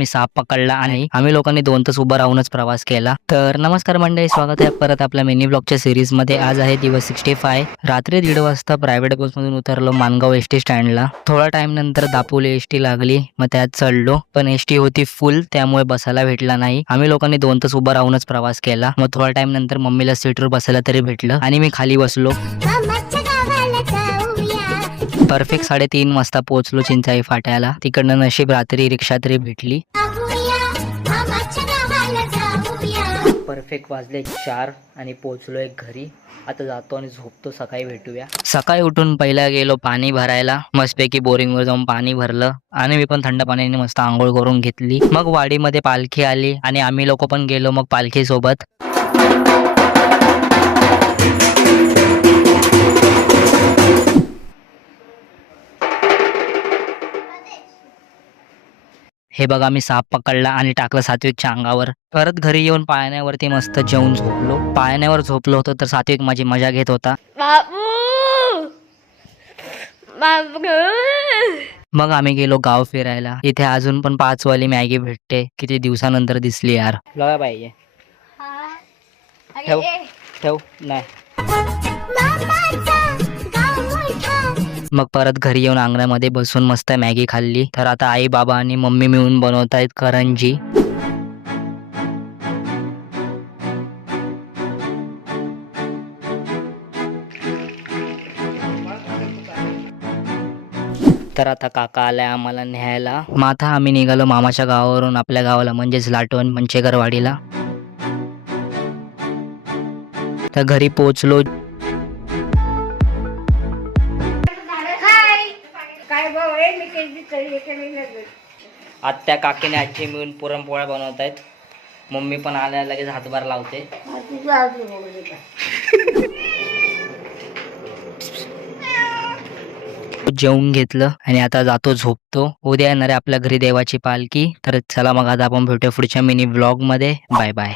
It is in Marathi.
आम्ही साप पकडला आणि आम्ही लोकांनी 2 तास उभं राहूनच प्रवास केला. तर नमस्कार मंडळी, स्वागत आहे परत आपल्या मिनी ब्लॉगच्या सीरीज मध्ये. आज आहे दिवस 65. रात्री 1:30 वाजता प्रायव्हेट बसमधून उतरलो मानगाव एसटी स्टँडला. थोडा टाइम नंतर दापोली एसटी लागली, मग त्यात चढलो, पण एसटी होती फुल, त्यामुळे बसायला भेटला नाही. आम्ही लोकांनी 2 तास उभं राहूनच प्रवास केला. मग थोडा टाइम नंतर मम्मीला सीटवर बसायला तरी भेटलं आणि मी खाली बसलो. परफेक्ट 3:30 वाजता पोहोचलो चिंचाई फाट्याला. तिकडनं नशीब रात्री रिक्षा तरी भेटली. परफेक्ट वाजले 4 आणि पोहोचलोय घरी. आता जातो आणि झोपतो, सकाळी भेटूया. सकाळी उठून पहिला गेलो पाणी भरायला. मस्तपैकी बोरिंगवर जाऊन पाणी भरलं आणि मी पण थंड पाण्याने मस्त आंघोळ करून घेतली. मग वाडीमध्ये पालखी आली आणि आम्ही लोक पण गेलो मग पालखी सोबत. हे बघा, मी साप पकडला आणि टाकलं सात्विकच्या अंगावर. परत घरी येऊन पाळण्यावरती मस्त जेवून झोपलो. पाळण्यावर झोपलो होतो तर सात्विक माझी मजा घेत होता. मग आम्ही गेलो गाव फिरायला. इथे अजून पण 5 वाली मॅगी भेटते. किती दिवसानंतर दिसली यार. लगा पाहिजे. ठेव ठेव नाही. मग परत घरी येऊन अंगणामध्ये बसून मस्त मॅगी खाल्ली. तर आता आई बाबा आणि मम्मी मिळून बनवतायत करंजी. तर आता काका आलाय आम्हाला न्यायला. मग आता आम्ही निघालो मामाच्या गावावरून आपल्या गावाला, म्हणजेच लाटवण मंचेकरवाडीला. तर घरी पोहोचलो. आत्या काकीने आजी मिळून पुरणपोळ्या बनवतायत. मम्मी पण आल्या लगेच हातभार लावते. जेवून घेतलं आणि आता जातो झोपतो. उद्या येणार आहे आपल्या घरी देवाची पालखी. तर चला मग आता आपण भेटूया पुढच्या मिनी व्लॉग मध्ये. Bye bye.